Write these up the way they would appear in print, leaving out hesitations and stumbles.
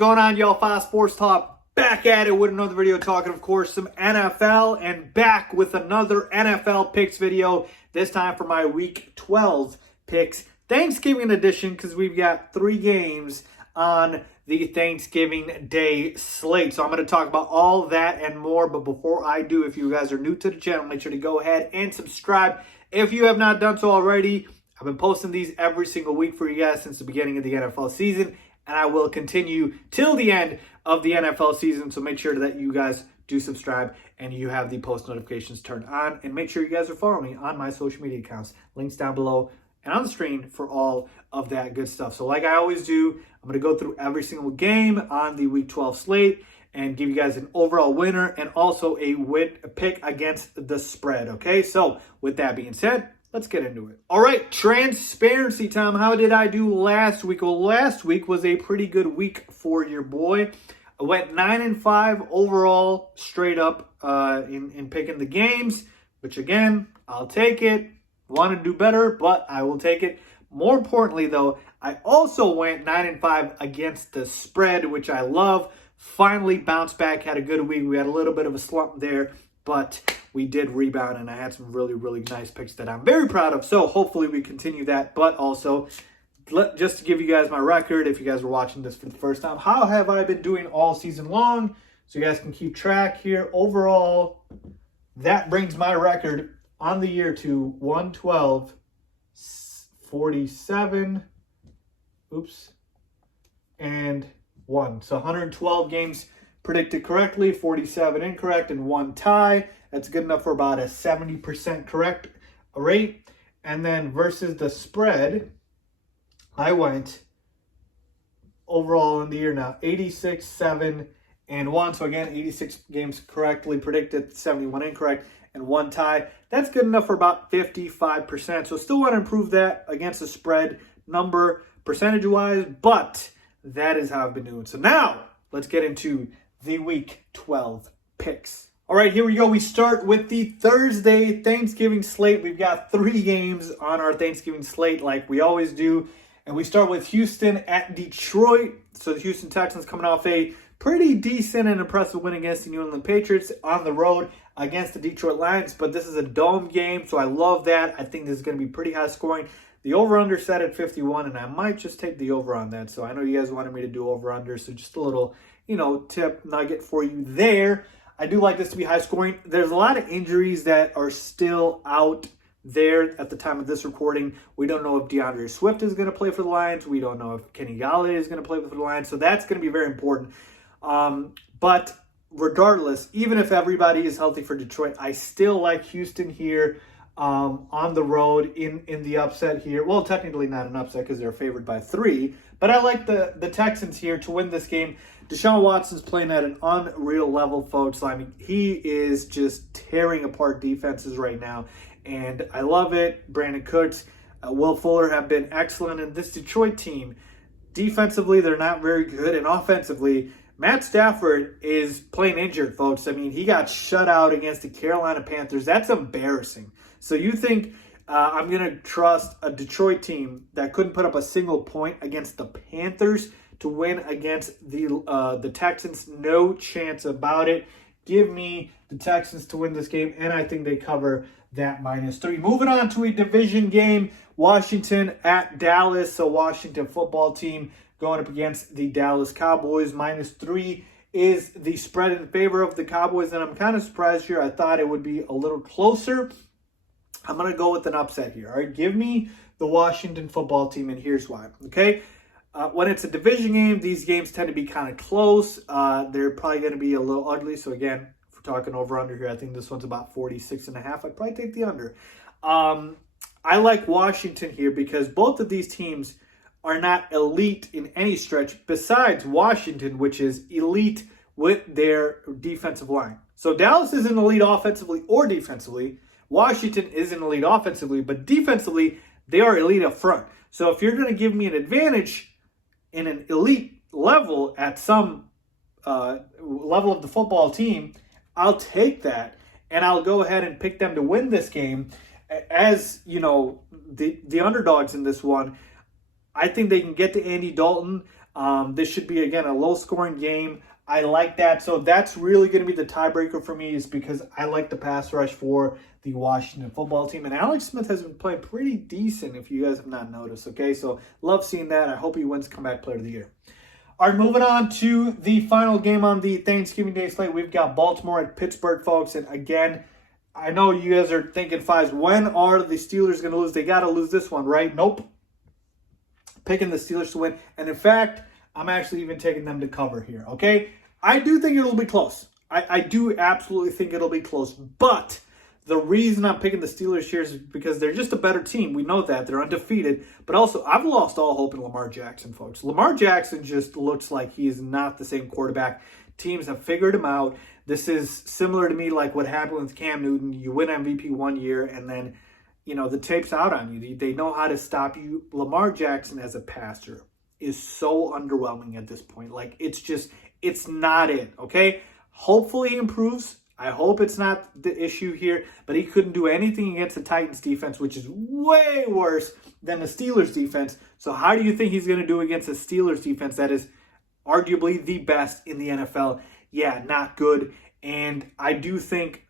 going on, y'all? Faiz Sports Talk back at it with another video talking, of course, some NFL, and back with another NFL picks video, this time for my Week 12 picks. Thanksgiving edition, because we've got 3 games on the Thanksgiving Day slate. So I'm going to talk about all that and more. But before I do, if you guys are new to the channel, make sure to go ahead and subscribe if you have not done so already. I've been posting these every single week for you guys since the beginning of the NFL season, and I will continue till the end of the NFL season. So make sure that you guys do subscribe and you have the post notifications turned on, and make sure you guys are following me on my social media accounts. Links down below and on the screen for all of that good stuff. So like I always do, I'm going to go through every single game on the Week 12 slate and give you guys an overall winner and also a pick against the spread. Okay, so with that being said, let's get into it. All right, transparency time. How did I do last week? Well, last week was a pretty good week for your boy. I went 9-5 overall, straight up in picking the games, which again, I'll take it. Want to do better, but I will take it. More importantly, though, I also went 9-5 against the spread, which I love. Finally bounced back, had a good week. We had a little bit of a slump there, but we did rebound, and I had some really, really nice picks that I'm very proud of. So hopefully we continue that. But also, just to give you guys my record, if you guys are watching this for the first time, how have I been doing all season long? So you guys can keep track here. Overall, that brings my record on the year to 112, 47, and 1. So 112 games predicted correctly, 47 incorrect, and 1 tie. That's good enough for about a 70% correct rate. And then versus the spread, I went overall in the year now 86, 7, and 1. So again, 86 games correctly predicted, 71 incorrect, and 1 tie. That's good enough for about 55%. So still want to improve that against the spread number percentage-wise, but that is how I've been doing. So now let's get into the Week 12 picks. All right, here we go. We start with the Thursday Thanksgiving slate. We've got 3 games on our Thanksgiving slate like we always do. And we start with Houston at Detroit. So the Houston Texans coming off a pretty decent and impressive win against the New England Patriots on the road against the Detroit Lions. But this is a dome game, so I love that. I think this is going to be pretty high scoring. The over-under set at 51, and I might just take the over on that. So I know you guys wanted me to do over-under, so just a little, tip nugget for you there. I do like this to be high scoring. There's a lot of injuries that are still out there at the time of this recording. We don't know if DeAndre Swift is going to play for the Lions. We don't know if Kenny Galladay is going to play for the Lions. So that's going to be very important. But regardless, even if everybody is healthy for Detroit, I still like Houston here on the road in the upset here. Well, technically not an upset because they're favored by 3. But I like the Texans here to win this game. Deshaun Watson's playing at an unreal level, folks. I mean, he is just tearing apart defenses right now, and I love it. Brandon Cooks, Will Fuller have been excellent, and this Detroit team, defensively, they're not very good, and offensively, Matt Stafford is playing injured, folks. I mean, he got shut out against the Carolina Panthers. That's embarrassing. So you think I'm going to trust a Detroit team that couldn't put up a single point against the Panthers to win against the Texans? No chance about it. Give me the Texans to win this game, and I think they cover that -3. Moving on to a division game, Washington at Dallas. So Washington football team going up against the Dallas Cowboys. -3 is the spread in favor of the Cowboys, and I'm kind of surprised here. I thought it would be a little closer. I'm going to go with an upset here. All right, give me the Washington football team, and here's why. Okay, when it's a division game, these games tend to be kind of close. They're probably going to be a little ugly. So again, if we're talking over-under here, I think this one's about 46.5. I'd probably take the under. I like Washington here because both of these teams are not elite in any stretch besides Washington, which is elite with their defensive line. So Dallas isn't elite offensively or defensively. Washington isn't elite offensively, but defensively, they are elite up front. So if you're going to give me an advantage in an elite level at some level of the football team, I'll take that, and I'll go ahead and pick them to win this game. As, the underdogs in this one, I think they can get to Andy Dalton. This should be, again, a low-scoring game. I like that. So that's really going to be the tiebreaker for me, is because I like the pass rush for the Washington football team. And Alex Smith has been playing pretty decent, if you guys have not noticed. Okay, so love seeing that. I hope he wins Comeback Player of the Year. All right, moving on to the final game on the Thanksgiving Day slate. We've got Baltimore at Pittsburgh, folks. And again, I know you guys are thinking, Faiz, when are the Steelers going to lose? They got to lose this one, right? Nope. Picking the Steelers to win. And in fact, I'm actually even taking them to cover here, okay? I do think it'll be close. I do absolutely think it'll be close. But the reason I'm picking the Steelers here is because they're just a better team. We know that. They're undefeated. But also, I've lost all hope in Lamar Jackson, folks. Lamar Jackson just looks like he is not the same quarterback. Teams have figured him out. This is similar to me like what happened with Cam Newton. You win MVP one year, and then, the tape's out on you. They know how to stop you. Lamar Jackson as a passer is so underwhelming at this point. Like, it's not it, okay? Hopefully he improves. I hope it's not the issue here, but he couldn't do anything against the Titans defense, which is way worse than the Steelers defense. So how do you think he's going to do against the Steelers defense that is arguably the best in the NFL? Yeah, not good. And I do think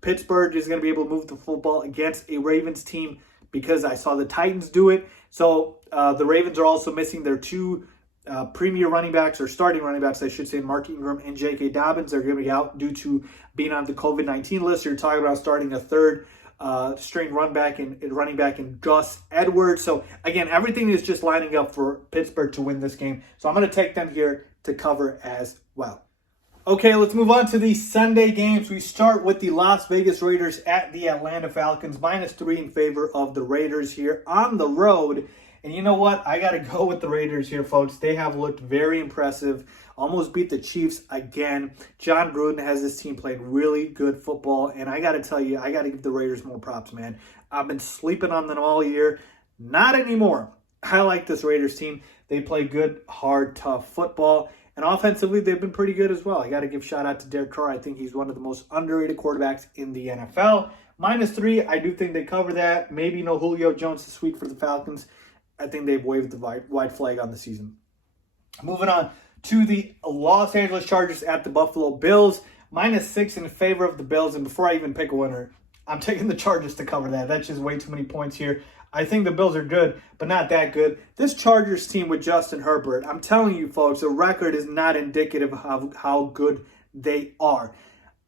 Pittsburgh is going to be able to move the football against a Ravens team, because I saw the Titans do it. So the Ravens are also missing their two premier running backs, or starting running backs, I should say, Mark Ingram and J.K. Dobbins. They're going to be out due to being on the COVID-19 list. You're talking about starting a third string running back in Gus Edwards. So again, everything is just lining up for Pittsburgh to win this game. So I'm going to take them here to cover as well. Okay, let's move on to the Sunday games. We start with the Las Vegas Raiders at the Atlanta Falcons. -3 in favor of the Raiders here on the road. And you know what? I got to go with the Raiders here, folks. They have looked very impressive. Almost beat the Chiefs again. John Gruden has this team playing really good football. And I got to tell you, I got to give the Raiders more props, man. I've been sleeping on them all year. Not anymore. I like this Raiders team. They play good, hard, tough football. And offensively, they've been pretty good as well. I got to give shout out to Derek Carr. I think he's one of the most underrated quarterbacks in the NFL. -3, I do think they cover that. Maybe no Julio Jones this week for the Falcons. I think they've waved the white flag on the season. Moving on to the Los Angeles Chargers at the Buffalo Bills. -6 in favor of the Bills. And before I even pick a winner, I'm taking the Chargers to cover that. That's just way too many points here. I think the Bills are good, but not that good. This Chargers team with Justin Herbert, I'm telling you, folks, the record is not indicative of how good they are.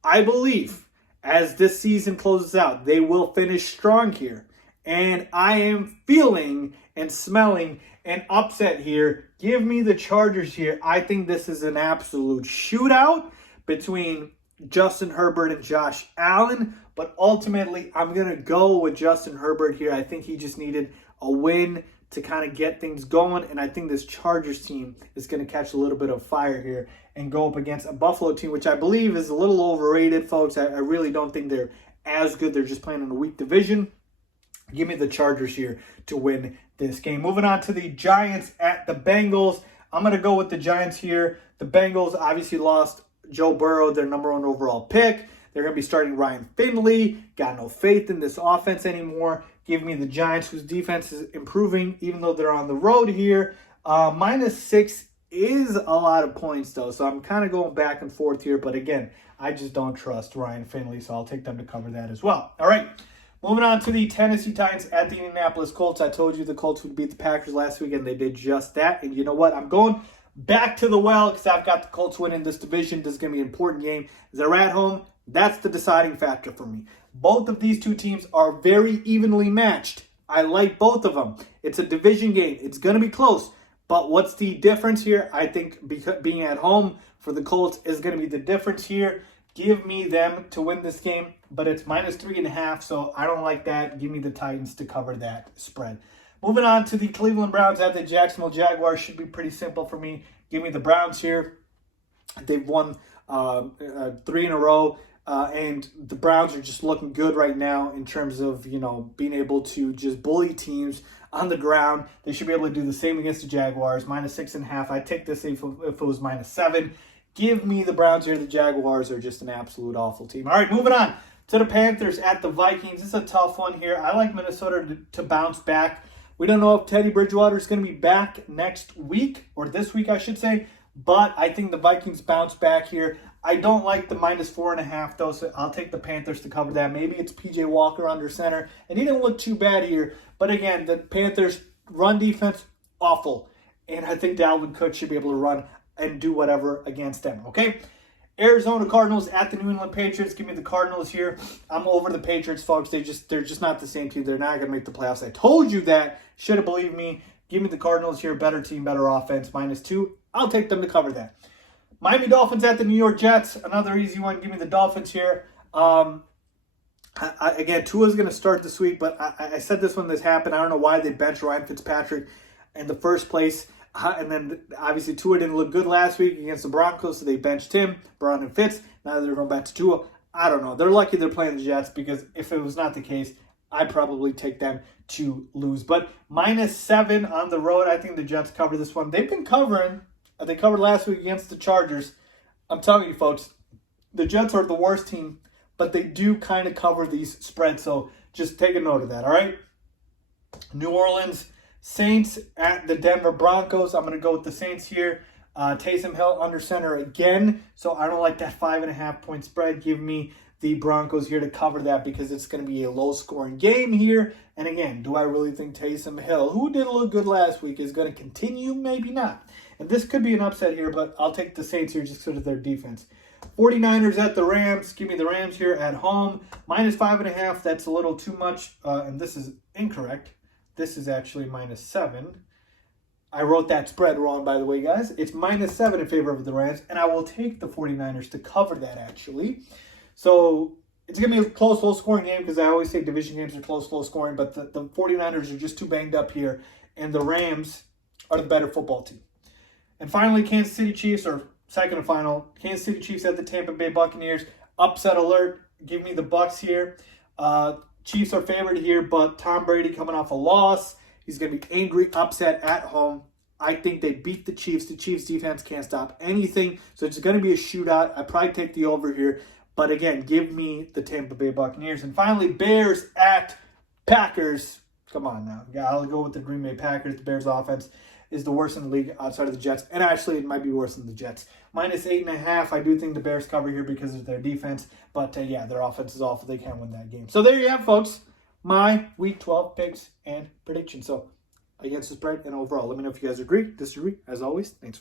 I believe as this season closes out, they will finish strong here. And I am feeling and smelling an upset here. Give me the Chargers here. I think this is an absolute shootout between Justin Herbert and Josh Allen. But ultimately, I'm going to go with Justin Herbert here. I think he just needed a win to kind of get things going. And I think this Chargers team is going to catch a little bit of fire here and go up against a Buffalo team, which I believe is a little overrated, folks. I really don't think they're as good. They're just playing in a weak division. Give me the Chargers here to win this game. Moving on to the Giants at the Bengals. I'm going to go with the Giants here. The Bengals obviously lost Joe Burrow, their number 1 overall pick. They're going to be starting Ryan Finley. Got no faith in this offense anymore. Give me the Giants, whose defense is improving, even though they're on the road here. -6 is a lot of points, though. So I'm kind of going back and forth here. But again, I just don't trust Ryan Finley, so I'll take them to cover that as well. All right. Moving on to the Tennessee Titans at the Indianapolis Colts. I told you the Colts would beat the Packers last week, and they did just that. And you know what? I'm going back to the well because I've got the Colts winning this division. This is going to be an important game. They're at home. That's the deciding factor for me. Both of these two teams are very evenly matched. I like both of them. It's a division game. It's going to be close. But what's the difference here? I think being at home for the Colts is going to be the difference here. Give me them to win this game, but it's -3.5, so I don't like that. Give me the Titans to cover that spread. Moving on to the Cleveland Browns at the Jacksonville Jaguars. Should be pretty simple for me. Give me the Browns here. They've won 3 in a row, and the Browns are just looking good right now in terms of, being able to just bully teams on the ground. They should be able to do the same against the Jaguars. -6.5. I'd take this if it was -7. Give me the Browns here. The Jaguars are just an absolute awful team. All right, moving on to the Panthers at the Vikings. This is a tough one here. I like Minnesota to bounce back, We don't know if Teddy Bridgewater is going to be back next week, or this week, I should say. But I think the Vikings bounce back here. I don't like the -4.5, though, so I'll take the Panthers to cover that. Maybe it's P.J. Walker under center, and he didn't look too bad here. But again, the Panthers' run defense, awful. And I think Dalvin Cook should be able to run and do whatever against them, okay? Arizona Cardinals at the New England Patriots. Give me the Cardinals here. I'm over the Patriots, folks. They're just not the same team. They're not going to make the playoffs. I told you that. Should have believed me. Give me the Cardinals here. Better team, better offense. -2. I'll take them to cover that. Miami Dolphins at the New York Jets. Another easy one. Give me the Dolphins here. Again, Tua's going to start this week, but I said this when this happened. I don't know why they benched Ryan Fitzpatrick in the first place. And then, obviously, Tua didn't look good last week against the Broncos, so they benched him, brought in Fitz. Now they're going back to Tua. I don't know. They're lucky they're playing the Jets, because if it was not the case, I'd probably take them to lose. But -7 on the road. I think the Jets cover this one. They've been covering. They covered last week against the Chargers. I'm telling you, folks, the Jets are the worst team, but they do kind of cover these spreads. So just take a note of that, all right? New Orleans Saints at the Denver Broncos. I'm going to go with the Saints here. Taysom Hill under center again. So I don't like that 5.5-point spread. Give me the Broncos here to cover that, because it's going to be a low-scoring game here. And again, do I really think Taysom Hill, who did look good last week, is going to continue? Maybe not. And this could be an upset here, but I'll take the Saints here just because of their defense. 49ers at the Rams. Give me the Rams here at home. -5.5. That's a little too much. And this is incorrect. This is actually -7. I wrote that spread wrong, by the way, guys. It's -7 in favor of the Rams, and I will take the 49ers to cover that, actually. So it's going to be a close, low-scoring game, because I always say division games are close, low-scoring, but the 49ers are just too banged up here, and the Rams are the better football team. And finally, Kansas City Chiefs, or second and final, Kansas City Chiefs at the Tampa Bay Buccaneers. Upset alert. Give me the Bucs here. Chiefs are favored here, but Tom Brady coming off a loss. He's going to be angry, upset at home. I think they beat the Chiefs. The Chiefs defense can't stop anything, so it's going to be a shootout. I probably take the over here, but again, give me the Tampa Bay Buccaneers. And finally, Bears at Packers. Come on now. Yeah, I'll go with the Green Bay Packers. The Bears offense is the worst in the league outside of the Jets, and actually it might be worse than the Jets. -8.5. I do think the Bears cover here because of their defense, but yeah, their offense is awful. They can't win that game. So there you have, folks, my Week 12 picks and predictions. So against the spread and overall, let me know if you guys agree, disagree. As always, thanks for watching.